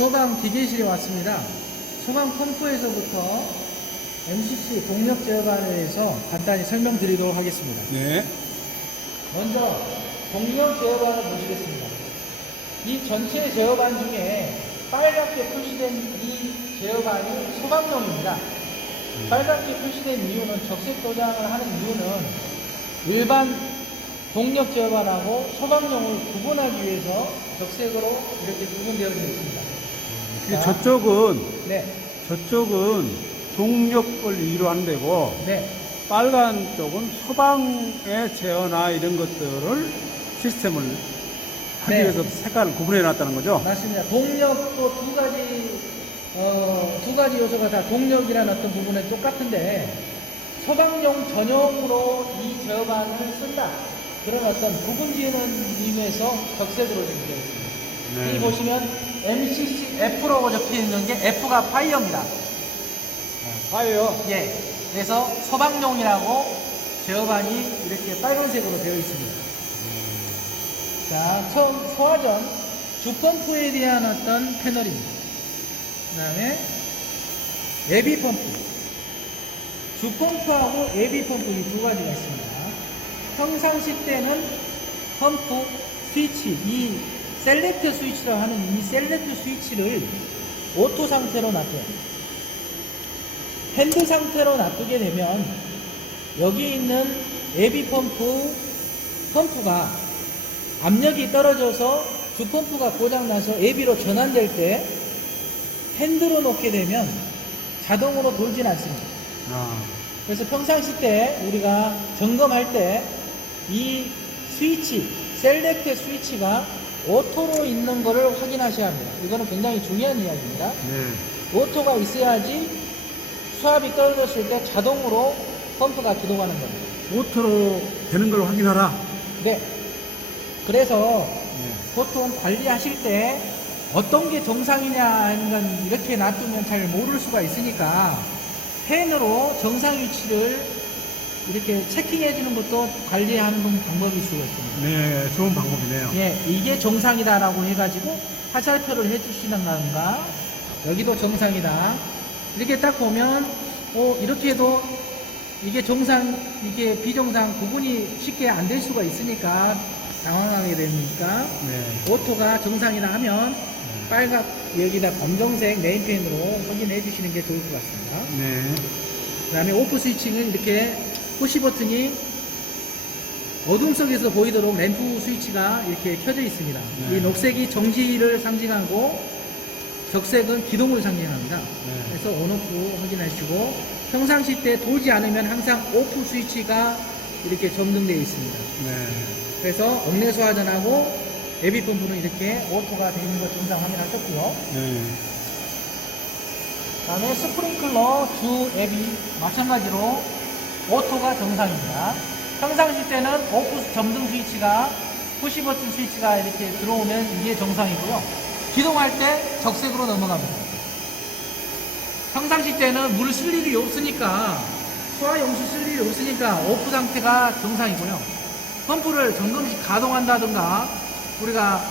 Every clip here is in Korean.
소방 기계실에 왔습니다. 소방 펌프에서부터 MCC 동력 제어반에 대해서 간단히 설명드리도록 하겠습니다. 네. 먼저 동력 제어반을 보시겠습니다. 이 전체 제어반 중에 빨갛게 표시된 이 제어반이 소방용입니다. 빨갛게 표시된 이유는 적색 도장을 하는 이유는 일반 동력 제어반하고 소방용을 구분하기 위해서 적색으로 이렇게 구분되어 있습니다. 저쪽은 네. 동력을 이루하는 데고, 네. 빨간 쪽은 소방의 제어나 이런 것들을 시스템을 하기 네. 위해서 색깔을 구분해 놨다는 거죠. 맞습니다. 동력도 두 가지 요소가 다 동력이라는 어떤 부분에 똑같은데, 소방용 전용으로 이 제어반을 쓴다. 그런 어떤 구분 지는 의미에서 적색으로 되어 있습니다. 네. 여기 보시면 MCC F라고 적혀 있는 게 F가 파이어입니다. 파이어. 예. 그래서 소방용이라고 제어반이 이렇게 빨간색으로 되어 있습니다. 자, 처음 소화전 주펌프에 대한 어떤 패널입니다. 그 다음에 예비펌프. 주펌프하고 예비펌프 이 두 가지가 있습니다. 평상시 때는 펌프 스위치, 이 셀렉트 스위치라고 하는 이 셀렉트 스위치를 오토 상태로 놔둬요. 핸드 상태로 놔두게 되면 여기 있는 예비 펌프가 압력이 떨어져서 주펌프가 고장나서 예비로 전환될 때 핸드로 놓게 되면 자동으로 돌진 않습니다. 그래서 평상시 때 우리가 점검할 때 이 스위치, 셀렉트 스위치가 오토로 있는 것을 확인하셔야 합니다. 이거는 굉장히 중요한 이야기입니다. 네. 오토가 있어야지 수압이 떨어졌을 때 자동으로 펌프가 기동하는 겁니다. 오토로 되는 걸 확인하라. 네. 그래서 네. 보통 관리하실 때 어떤 게 정상이냐 하는 건 이렇게 놔두면 잘 모를 수가 있으니까 펜으로 정상 위치를 이렇게 체킹해 주는 것도 관리하는 방법일 수가 있습니다. 네, 좋은 방법이네요. 예, 이게 정상이다라고 해가지고 화살표를 해주시는가, 여기도 정상이다. 이렇게 딱 보면, 이렇게 해도 이게 정상, 이게 비정상 구분이 쉽게 안 될 수가 있으니까 당황하게 되니까, 네. 오토가 정상이다 하면 빨갛, 여기다 검정색 네임펜으로 확인해 주시는 게 좋을 것 같습니다. 네. 그 다음에 오프 스위칭은 이렇게 푸시 버튼이 어둠 속에서 보이도록 램프 스위치가 이렇게 켜져 있습니다. 네. 이 녹색이 정지를 상징하고 적색은 기동을 상징합니다. 네. 그래서 온오프 확인하시고 평상시 때 돌지 않으면 항상 오프 스위치가 이렇게 점등되어 있습니다. 네. 그래서 옥내 소화전하고 예비 펌프는 이렇게 오토가 되어 있는 걸 정상 확인하셨고요. 네. 그 다음에 스프링클러 주 앱이 마찬가지로 오토가 정상입니다. 평상시 때는 오프 점등 스위치가 푸시 버튼 스위치가 이렇게 들어오면 이게 정상이고요. 기동할 때 적색으로 넘어갑니다. 평상시 때는 물 쓸 일이 없으니까 소화용수 쓸 일이 없으니까 오프 상태가 정상이고요. 펌프를 점검시 가동한다든가 우리가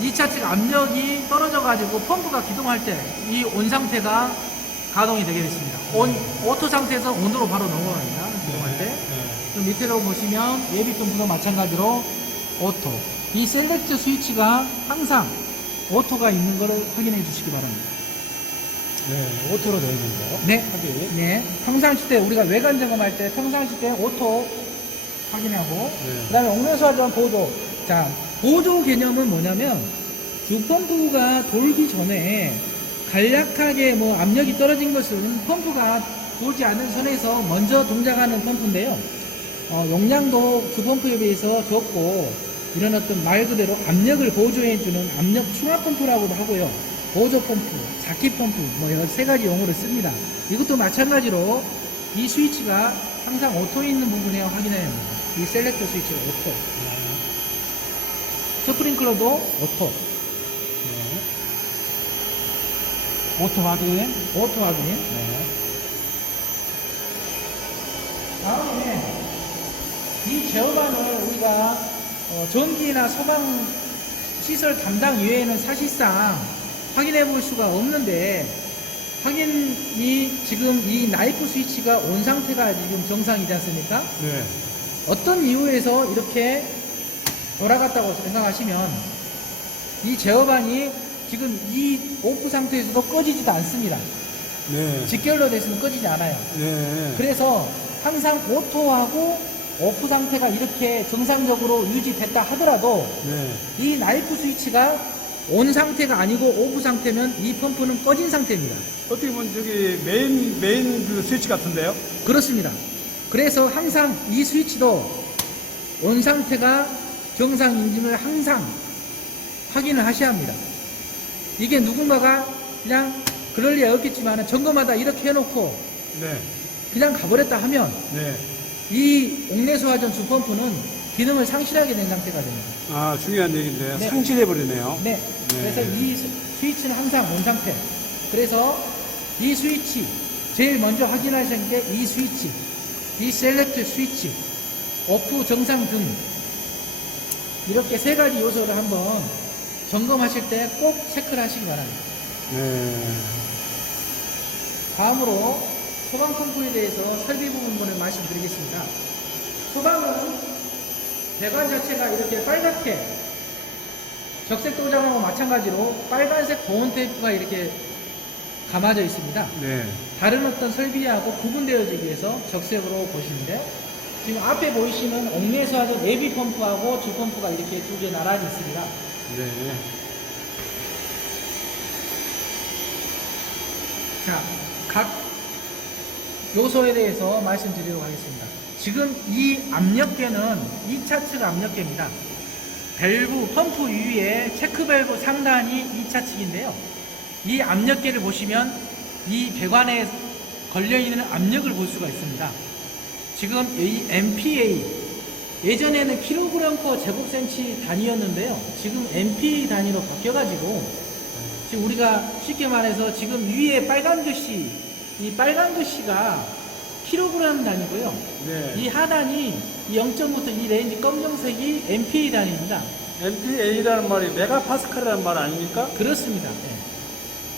2차측 압력이 떨어져 가지고 펌프가 기동할 때 이 온 상태가 가동이 되게 됐습니다. 오토 상태에서 온으로 바로 넘어갑니다. 기동할 때. 좀 밑으로 보시면 예비 펌프도 마찬가지로 오토. 이 셀렉트 스위치가 항상 오토가 있는 것을 확인해 주시기 바랍니다. 네. 오토로 되어 있는 거. 네. 확인. 네. 평상시 때 우리가 외관 점검할 때 평상시 때 오토 확인하고 네. 그 다음에 옥내수화전 보조. 자, 보조 개념은 뭐냐면 주펌프가 돌기 전에 간략하게 압력이 떨어진 것은 펌프가 돌지 않는 선에서 먼저 동작하는 펌프인데요. 용량도 주펌프에 비해서 적고 이런 어떤 말 그대로 압력을 보조해주는 압력 충화 펌프라고도 하고요. 보조 펌프, 자키 펌프 여러 세 가지 용어를 씁니다. 이것도 마찬가지로 이 스위치가 항상 오토에 있는 부분에 확인해야 합니다. 이 셀렉터 스위치가 오토. 스프링클러도 오토. 오토 확인. 오토 확인. 네. 다음에 이 제어반을 우리가 전기나 소방 시설 담당 이외에는 사실상 확인해 볼 수가 없는데, 확인이 지금 이 나이프 스위치가 온 상태가 지금 정상이지 않습니까? 네. 어떤 이유에서 이렇게 돌아갔다고 생각하시면, 이 제어반이 지금 이 오프 상태에서도 꺼지지도 않습니다. 네. 직결로 됐으면 꺼지지 않아요. 네. 그래서 항상 오토하고 오프 상태가 이렇게 정상적으로 유지됐다 하더라도 네. 이 나이프 스위치가 온 상태가 아니고 오프 상태면 이 펌프는 꺼진 상태입니다. 어떻게 보면 저기 메인 그 스위치 같은데요? 그렇습니다. 그래서 항상 이 스위치도 온 상태가 정상인지를 항상 확인을 하셔야 합니다. 이게 누군가가 그냥 그럴 리 없겠지만 점검하다 이렇게 해놓고 네. 그냥 가버렸다 하면 네. 이 옥내소화전 주펌프는 기능을 상실하게 된 상태가 됩니다. 아, 중요한 얘기인데요. 네. 상실해버리네요. 네. 네. 그래서 이 스위치는 항상 온 상태. 그래서 이 스위치, 제일 먼저 확인하시는 게 이 스위치, 이 셀렉트 스위치, 오프 정상 등 이렇게 세 가지 요소를 한번 점검하실 때 꼭 체크를 하시기 바랍니다. 네. 다음으로 소방 펌프에 대해서 설비 부분을 말씀드리겠습니다. 소방은 배관 자체가 이렇게 빨갛게 적색 도장하고 마찬가지로 빨간색 보온 테이프가 이렇게 감아져 있습니다. 네. 다른 어떤 설비하고 구분되어지기 위해서 적색으로 보시는데, 지금 앞에 보이시는 옥내소화전 내비 펌프하고 주 펌프가 이렇게 두 개 나란히 있습니다. 네. 자, 각 요소에 대해서 말씀드리도록 하겠습니다. 지금 이 압력계는 2차 측 압력계입니다. 밸브, 펌프 위에 체크 밸브 상단이 2차 측인데요. 이 압력계를 보시면 이 배관에 걸려있는 압력을 볼 수가 있습니다. 지금 이 MPa, 예전에는 kg/제곱센치 단위였는데요. 지금 MPa 단위로 바뀌어가지고 지금 우리가 쉽게 말해서 지금 위에 빨간 글씨, 이 빨간 글씨가 kg 단위고요. 네. 이 하단이 0점부터 이 레인지 검정색이 MPa 단위입니다. MPA라는 말이 메가파스칼이라는 말 아닙니까? 그렇습니다. 네.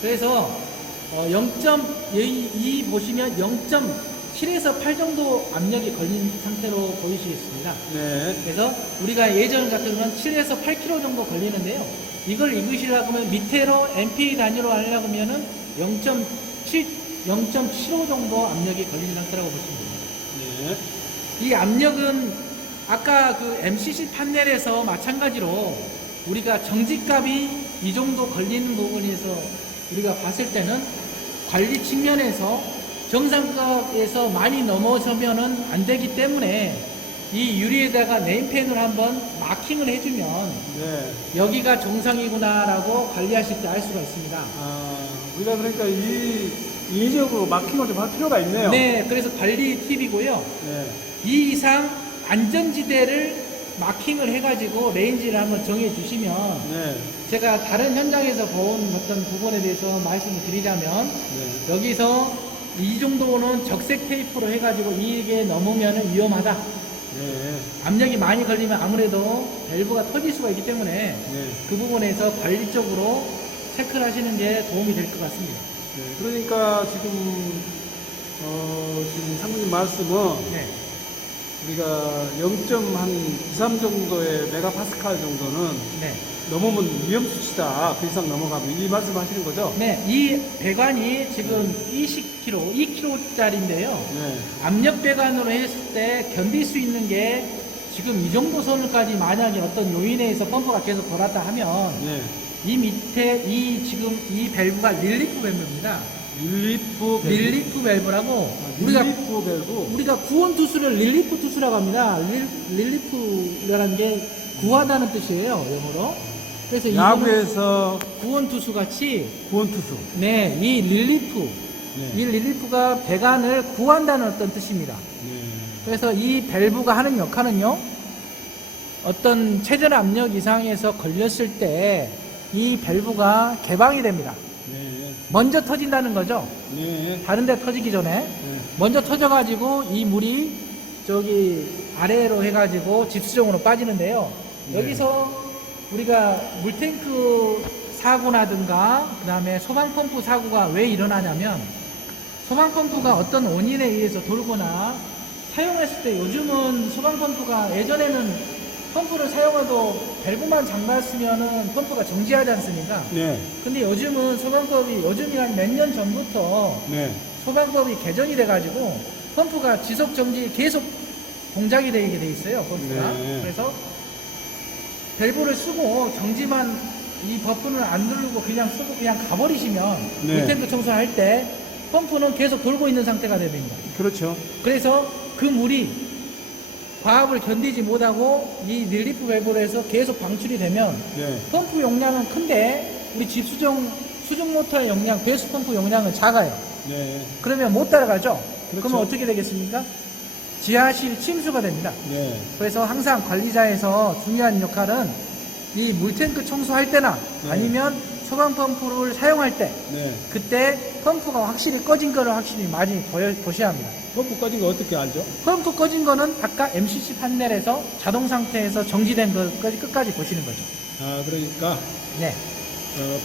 그래서 0.2 보시면 0.7에서 8 정도 압력이 걸린 상태로 보이시겠습니다. 네. 그래서 우리가 예전 같은 건 7에서 8kg 정도 걸리는데요. 이걸 읽으시려고 하면 밑에로 MPa 단위로 하려고 하면은 0.75 정도 압력이 걸린 상태라고 보시면 됩니다. 네. 이 압력은 아까 그 MCC 판넬에서 마찬가지로 우리가 정지값이 이 정도 걸리는 부분에서 우리가 봤을 때는 관리 측면에서 정상값에서 많이 넘어서면은 안 되기 때문에 이 유리에다가 네임펜을 한번 마킹을 해주면 네. 여기가 정상이구나라고 관리하실 때 알 수가 있습니다. 아, 우리가 그러니까 인위적으로 마킹을 좀 할 필요가 있네요. 네, 그래서 관리 팁이고요. 네. 이 이상 안전지대를 마킹을 해가지고 레인지를 한번 정해 주시면 네. 제가 다른 현장에서 본 어떤 부분에 대해서 말씀을 드리자면 네. 여기서 이 정도는 적색 테이프로 해가지고 이게 넘으면 위험하다. 네. 압력이 많이 걸리면 아무래도 밸브가 터질 수가 있기 때문에 네. 그 부분에서 관리적으로 체크를 하시는 게 도움이 될 것 같습니다. 네. 그러니까 지금 상무님 말씀은 네. 우리가 0.3 정도의 메가파스칼 정도는 네. 넘으면 위험 수치다. 그 이상 넘어가면 이 말씀 하시는 거죠? 네. 이 배관이 지금 20kg, 2kg짜리인데요. 네. 압력 배관으로 했을 때 견딜 수 있는 게 지금 이 정도 선까지 만약에 어떤 요인에 의해서 펌프가 계속 돌았다 하면 네. 이 밑에 지금 이 밸브가 릴리프 밸브입니다. 릴리프 밸브라고 릴리프 밸브. 우리가 구원 투수를 릴리프 투수라고 합니다. 릴리프라는 게 구하다는 뜻이에요, 영어로. 그래서 이거는 야구에서 구원 투수 같이 구원투수. 네, 이 릴리프, 네. 이 릴리프가 배관을 구한다는 어떤 뜻입니다. 네. 그래서 이 밸브가 하는 역할은요, 어떤 최저 압력 이상에서 걸렸을 때 이 밸브가 개방이 됩니다. 네. 먼저 터진다는 거죠. 네. 다른 데 터지기 전에 네. 먼저 터져가지고 이 물이 저기 아래로 해가지고 집수정으로 빠지는데요. 네. 여기서 우리가 물탱크 사고라든가 그 다음에 소방펌프 사고가 왜 일어나냐면 소방펌프가 어떤 원인에 의해서 돌거나 사용했을 때 요즘은 소방펌프가 예전에는 펌프를 사용해도 밸브만 잠갔으면은 펌프가 정지하지 않습니까? 네. 근데 요즘은 소방법이 요즘이 한 몇 년 전부터 네. 소방법이 개정이 돼가지고 펌프가 지속 정지 계속 동작이 되게 돼 있어요. 펌프가. 네. 그래서 밸브를 쓰고 정지만 이 버튼을 안 누르고 그냥 쓰고 그냥 가버리시면 네. 물탱크 청소할 때 펌프는 계속 돌고 있는 상태가 됩니다. 그렇죠. 그래서 그 물이 과압을 견디지 못하고 이 릴리프 밸브에서 계속 방출이 되면 네. 펌프 용량은 큰데 우리 집 수중 모터의 용량, 배수 펌프 용량은 작아요. 네. 그러면 못 따라가죠. 그렇죠. 그러면 어떻게 되겠습니까? 지하실 침수가 됩니다. 네. 그래서 항상 관리자에서 중요한 역할은 이 물탱크 청소할 때나 네. 아니면 소방 펌프를 사용할 때 네. 그때 펌프가 확실히 꺼진 거를 확실히 많이 보셔야 합니다. 펌프 꺼진 거 어떻게 알죠? 펌프 꺼진 거는 아까 MCC 판넬에서 자동 상태에서 정지된 것까지 끝까지 보시는 거죠. 아, 그러니까 네.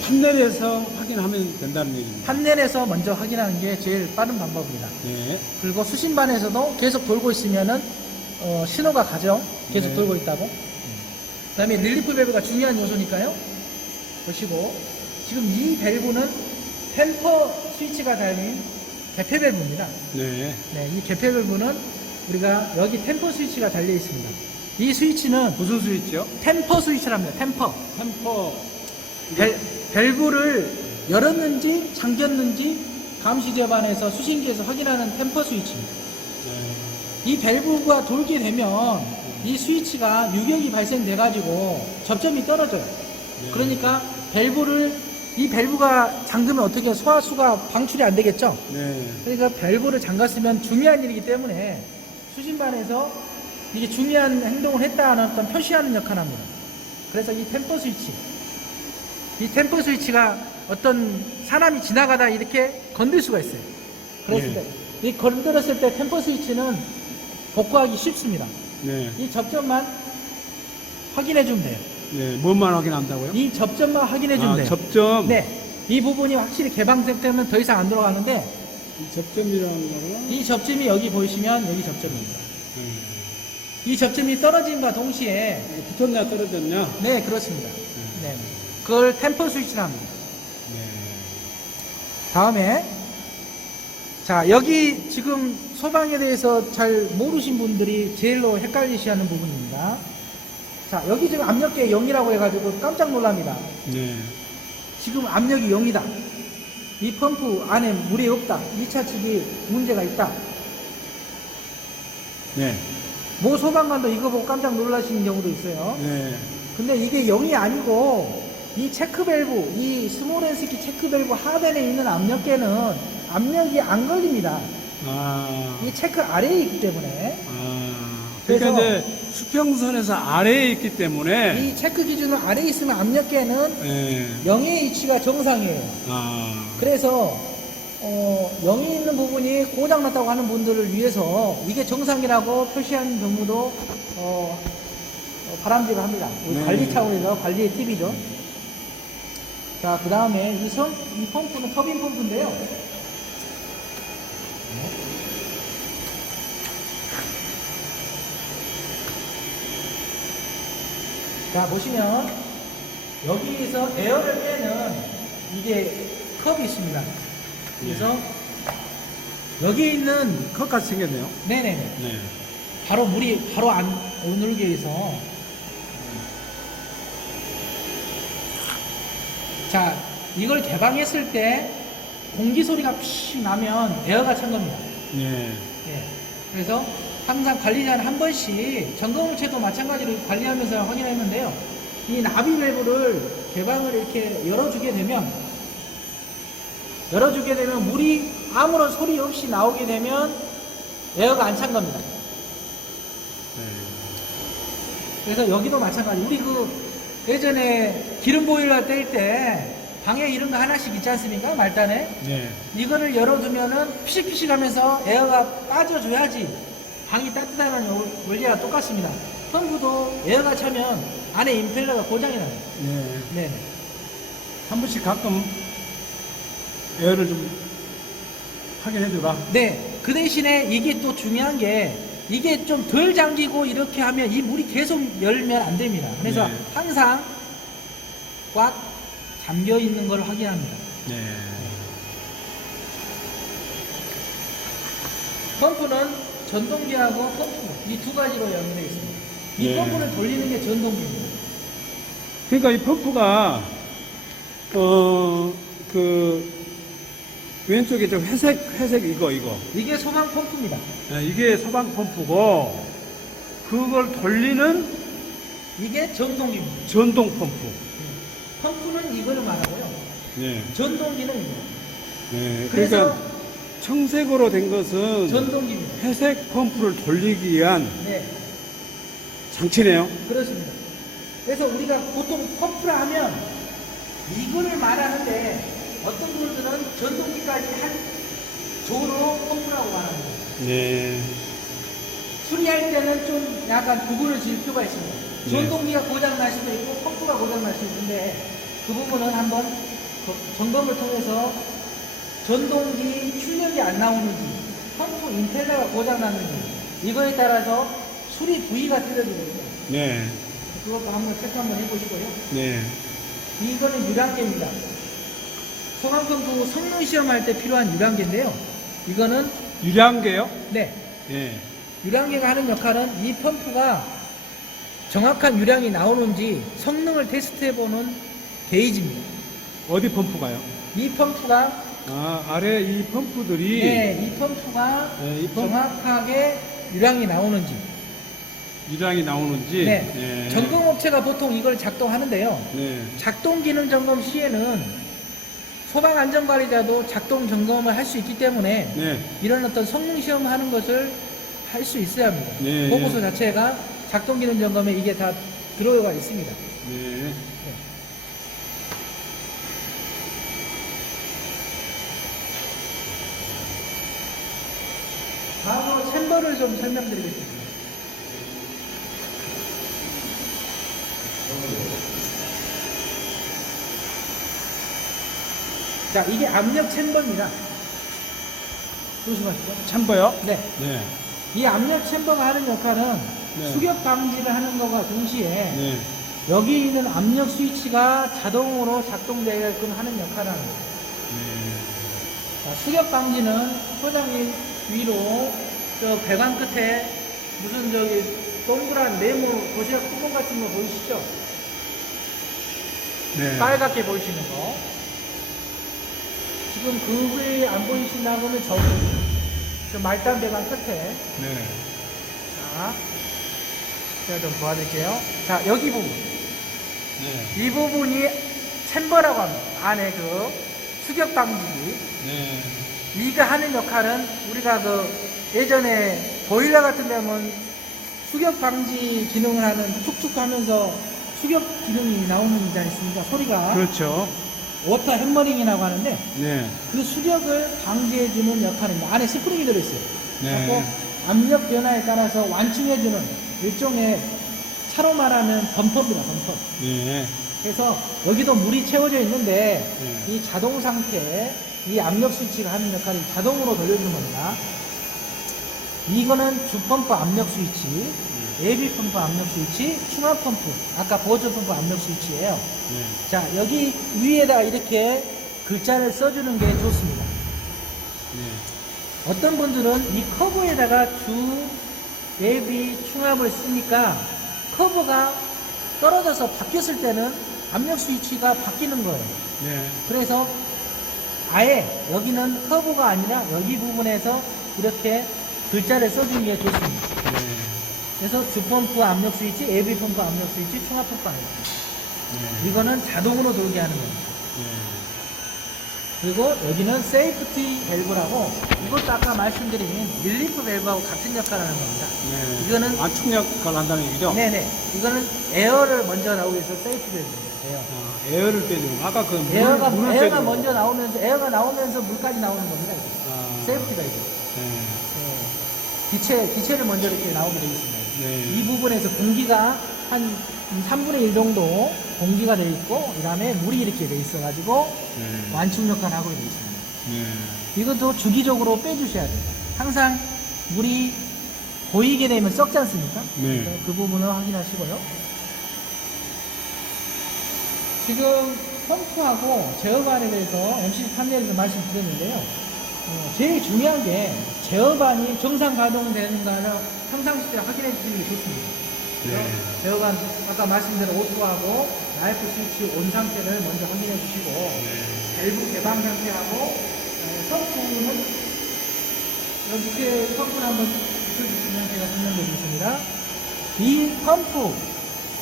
판넬에서 확인하면 된다는 얘기입니다. 판넬에서 먼저 확인하는 게 제일 빠른 방법입니다. 네. 그리고 수신반에서도 계속 돌고 있으면은 신호가 가죠. 계속 네. 돌고 있다고. 그 다음에 릴리프 밸브가 중요한 요소니까요. 보시고 지금 이 밸브는 템퍼 스위치가 달린 개폐 밸브입니다. 네. 네, 이 개폐 밸브는 우리가 여기 템퍼 스위치가 달려 있습니다. 이 스위치는 무슨 스위치요? 템퍼 스위치랍니다. 템퍼. 템퍼. 밸브를 열었는지 잠겼는지 감시 제반에서 수신기에서 확인하는 템퍼 스위치입니다. 네. 이 밸브가 돌게 되면 이 스위치가 유격이 발생돼 가지고 접점이 떨어져요. 네. 그러니까 이 밸브가 잠그면 어떻게 소화수가 방출이 안 되겠죠? 네. 그러니까 밸브를 잠갔으면 중요한 일이기 때문에 수신반에서 이게 중요한 행동을 했다는 어떤 표시하는 역할을 합니다. 그래서 이 템퍼 스위치, 이 템퍼 스위치가 어떤 사람이 지나가다 이렇게 건들 수가 있어요. 그랬을 네. 때, 이 건드렸을 때 템퍼 스위치는 복구하기 쉽습니다. 네. 이 접점만 확인해 주면 돼요. 네. 뭔만 확인한다고요? 이 접점만 확인해 주면 아, 돼요. 접점. 네. 이 부분이 확실히 개방되면 더 이상 안 들어가는데 이 접점이라는 거는 이 접점이 여기 보이시면 여기 접점입니다. 네. 이 접점이 떨어짐과 동시에 붙었냐 떨어졌냐? 네, 그렇습니다. 네. 그걸 템퍼 스위치라 합니다. 네. 다음에 자, 여기 지금 소방에 대해서 잘 모르신 분들이 제일로 헷갈리시 하는 부분입니다. 자, 여기 지금 압력계 0이라고 해가지고 깜짝 놀랍니다. 네. 지금 압력이 0이다. 이 펌프 안에 물이 없다. 2차 측이 문제가 있다. 네. 모 소방관도 이거 보고 깜짝 놀라시는 경우도 있어요. 네. 근데 이게 0이 아니고 이 체크 밸브, 이 스몰앤스키 체크 밸브 하단에 있는 압력계는 압력이 안 걸립니다. 아. 이 체크 아래에 있기 때문에 그러니까 그래서 이제 수평선에서 아래에 있기 때문에 이 체크 기준은 아래에 있으면 압력계는 네. 0의 위치가 정상이에요. 아. 그래서 0이 있는 부분이 고장났다고 하는 분들을 위해서 이게 정상이라고 표시하는 경우도 바람직합니다. 우리 네. 관리 차원에서 관리의 팁이죠. 자, 그 다음에 이 펌프는 터빈 펌프인데요. 자, 보시면 여기에서 에어를 빼는 이게 컵이 있습니다. 그래서 여기에 있는 컷같이 생겼네요. 네네네. 네. 바로 물이 바로 안 오늘게 해서 자, 이걸 개방했을 때 공기 소리가 픽 나면 에어가 찬 겁니다. 네. 예. 그래서 항상 관리자는 한 번씩 점검물체도 마찬가지로 관리하면서 확인했는데요. 이 나비 밸브를 개방을 이렇게 열어주게 되면 물이 아무런 소리 없이 나오게 되면 에어가 안 찬 겁니다. 네. 그래서 여기도 마찬가지. 우리 예전에 기름 보일러 뗄 때 방에 이런 거 하나씩 있지 않습니까? 말단에. 네. 이거를 열어두면은 피식피식 하면서 에어가 빠져줘야지 방이 따뜻하다는 원리와 똑같습니다. 펌프도 에어가 차면 안에 임펠러가 고장이 나요. 네. 네. 한 번씩 가끔 에어를 좀 확인해 주라. 네, 그 대신에 이게 또 중요한 게 이게 좀 덜 잠기고 이렇게 하면 이 물이 계속 열면 안 됩니다. 그래서 네. 항상 꽉 잠겨 있는 걸 확인합니다. 네. 펌프는 전동기하고 펌프 이 두 가지로 연결되어 있습니다. 이 네. 펌프를 돌리는 게 전동기입니다. 그러니까 이 펌프가 그 왼쪽에 저 회색 이거 이게 소방 펌프입니다. 이게 소방 펌프고 그걸 돌리는 이게 전동기입니다. 전동 펌프. 펌프는 이거를 말하고요. 네. 전동기는 이거. 네. 그래서 그러니까 청색으로 된 것은 전동기입니다. 회색 펌프를 돌리기 위한 네, 장치네요. 그렇습니다. 그래서 우리가 보통 펌프라 하면 이거를 말하는데 어떤 분들은 전동기까지 한 조로 펌프라고 말합니다. 네. 수리할 때는 좀 약간 구분을 지을 필요가 있습니다. 네. 전동기가 고장 날 수도 있고 펌프가 고장 날 수 있는데 그 부분은 한번 점검을 통해서 전동기 출력이 안 나오는지 펌프 인텔러가 고장 났는지 이거에 따라서 수리 부위가 틀려지거든요. 네. 그것도 한번 체크 한번 해보시고요. 네. 이거는 유량계입니다. 소방펌프 성능 시험할 때 필요한 유량계인데요. 이거는 유량계요? 네, 네. 유량계가 하는 역할은 이 펌프가 정확한 유량이 나오는지 성능을 테스트해보는 게이지입니다. 어디 펌프가요? 이 펌프가 아래 이 펌프들이 네, 이 펌프가 네, 이 펌프- 정확하게 유량이 나오는지 유량이 나오는지 네, 네. 점검업체가 보통 이걸 작동하는데요. 네. 작동 기능 점검 시에는 소방안전관리자도 작동 점검을 할 수 있기 때문에 네. 이런 어떤 성능 시험을 하는 것을 할 수 있어야 합니다. 네. 보고서 자체가 작동 기능 점검에 이게 다 들어가 있습니다. 네. 다음으로 챔버를 좀 설명드리겠습니다. 자, 이게 압력 챔버입니다. 조심하시고. 챔버요? 네. 네. 이 압력 챔버가 하는 역할은 네. 수격 방지를 하는 것과 동시에 네. 여기 있는 압력 스위치가 자동으로 작동되게끔 하는 역할을 합니다. 네. 자, 수격 방지는 소장님 위로 저 배관 끝에 무슨 저기 동그란 네모 도시락 뚜껑 같은 거 보이시죠? 네. 빨갛게 보이시는 거. 지금 그 위에 안 보이신다고는 저 말단 배관 끝에. 네. 자, 제가 좀 도와드릴게요. 자, 여기 부분. 네. 이 부분이 챔버라고 합니다. 안에 그 수격 방지기. 네. 이가 하는 역할은 우리가 그 예전에 보일러 같은 데 하면 수격 방지 기능을 하는 툭툭 하면서 수격 기능이 나오는 지 않습니까? 소리가. 그렇죠. 워터 해머링이라고 하는데 네. 그 수력을 방지해주는 역할입니다. 안에 스프링이 들어있어요. 네. 그리고 압력 변화에 따라서 완충해주는 일종의 차로 말하면 덤퍼입니다. 덤퍼. 네. 그래서 여기도 물이 채워져 있는데 네. 이 자동 상태 이 압력 스위치가 하는 역할이 자동으로 돌려주는 겁니다. 이거는 주펌프 압력 스위치, 예비 펌프 압력 스위치, 충압 펌프, 아까 보조 펌프 압력 스위치예요. 네. 자, 여기 위에다 이렇게 글자를 써주는 게 좋습니다. 네. 어떤 분들은 이 커브에다가 주, 예비, 충압을 쓰니까 커브가 떨어져서 바뀌었을 때는 압력 스위치가 바뀌는 거예요. 네. 그래서 아예 여기는 커브가 아니라 여기 부분에서 이렇게 글자를 써주는 게 좋습니다. 네. 그래서 주펌프 압력 스위치, 예비 펌프 압력 스위치, 충압 펌프 압력 스위치. 네. 이거는 자동으로 돌게 하는 겁니다. 네. 그리고 여기는 세이프티 밸브라고 이것도 아까 말씀드린 릴리프 밸브하고 같은 역할을 하는 겁니다. 네. 이거는 안축력을 한다는 얘기죠? 네네. 이거는 에어를 먼저 나오기 위해서 세이프 밸브입니다. 에어. 에어를 빼주는 아까 그 에어가 물을 에어가 빼주는 먼저 나오면서 에어가 나오면서 물까지 나오는 겁니다. 이게. 아. 세이프티가 이거. 네. 기체를 먼저 이렇게 나오게 되어 있습니다. 네. 이 부분에서 공기가 한 3분의 1 정도 공기가 되어 있고, 그 다음에 물이 이렇게 되어 있어가지고 완충 역할을 하고 있습니다. 이것도 주기적으로 빼주셔야 돼요. 항상 물이 고이게 되면 썩지 않습니까? 네. 그래서 그 부분을 확인하시고요. 지금 펌프하고 제어반에 대해서 MCC 판넬에서 말씀드렸는데요. 제일 중요한 게 제어반이 정상 가동되는가를 평상시 때 확인해 주시는 게 좋습니다. 그래서 제어반 아까 말씀드린 오토하고 라이프 스위치 온 상태를 먼저 확인해 주시고 밸브 개방 상태하고 펌프는 이렇게 펌프를 한번 비춰주시면 제가 설명드리겠습니다. 이 펌프,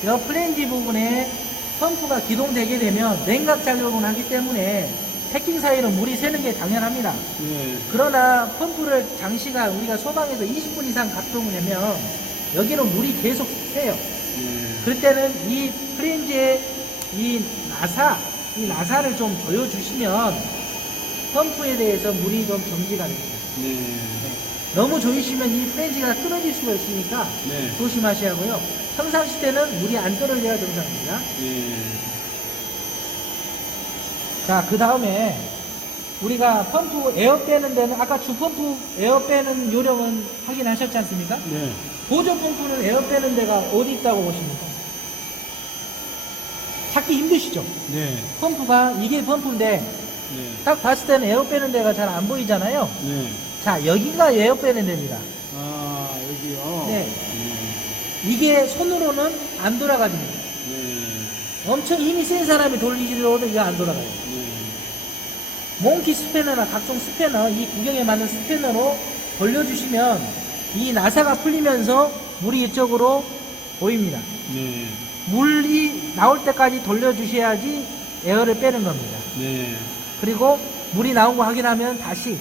이 플랜지 부분에 펌프가 기동되게 되면 냉각 작용을 하기 때문에 패킹 사이로 물이 새는 게 당연합니다. 그러나 펌프를 장시간 우리가 소방에서 20분 이상 작동을 하면 여기는 물이 계속 새요. 그럴 때는 이 플랜지의 이 나사를 좀 조여주시면 펌프에 대해서 물이 좀 정지가 됩니다. 너무 조이시면 이 플랜지가 끊어질 수가 있으니까 조심하셔야 하고요. 평상시 때는 물이 안 떨어져야 정상입니다. 자, 그 다음에 우리가 펌프 에어 빼는 데는 아까 주펌프 에어 빼는 요령은 확인하셨지 않습니까? 보조 펌프는 에어 빼는 데가 어디 있다고 보십니까? 찾기 힘드시죠? 펌프가 이게 펌프인데 딱 봤을 때는 에어 빼는 데가 잘 안 보이잖아요. 자, 여기가 에어 빼는 데입니다. 아, 여기요? 네. 이게 손으로는 안 돌아가집니다. 엄청 힘이 센 사람이 돌리지로도 이거 안 돌아가요. 몽키 스패너나 각종 스패너, 이 구경에 맞는 스패너로 돌려주시면 이 나사가 풀리면서 물이 이쪽으로 보입니다. 물이 나올 때까지 돌려주셔야지 에어를 빼는 겁니다. 그리고 물이 나온 거 확인하면 다시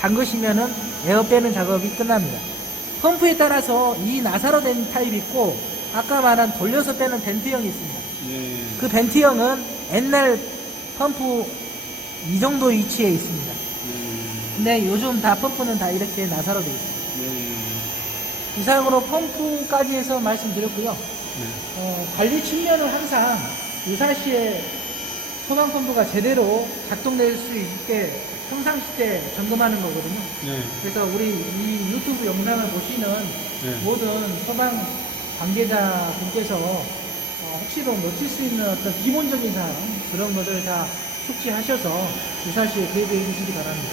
잠그시면은 에어 빼는 작업이 끝납니다. 펌프에 따라서 이 나사로 된 타입이 있고 아까 말한 돌려서 빼는 벤트형이 있습니다. 그 벤트형은 옛날 펌프 이 정도 위치에 있습니다. 근데 요즘 다 펌프는 다 이렇게 나사로 되어 있습니다. 이상으로 펌프까지 해서 말씀드렸고요. 관리 측면은 항상 유사시에 소방 펌프가 제대로 작동될 수 있게 평상시 때 점검하는 거거든요. 그래서 우리 이 유튜브 영상을 보시는 모든 소방 관계자분께서 혹시도 놓칠 수 있는 어떤 기본적인 사항 그런 것을 다 숙지하셔서 유사시에 대비해 주시기 바랍니다.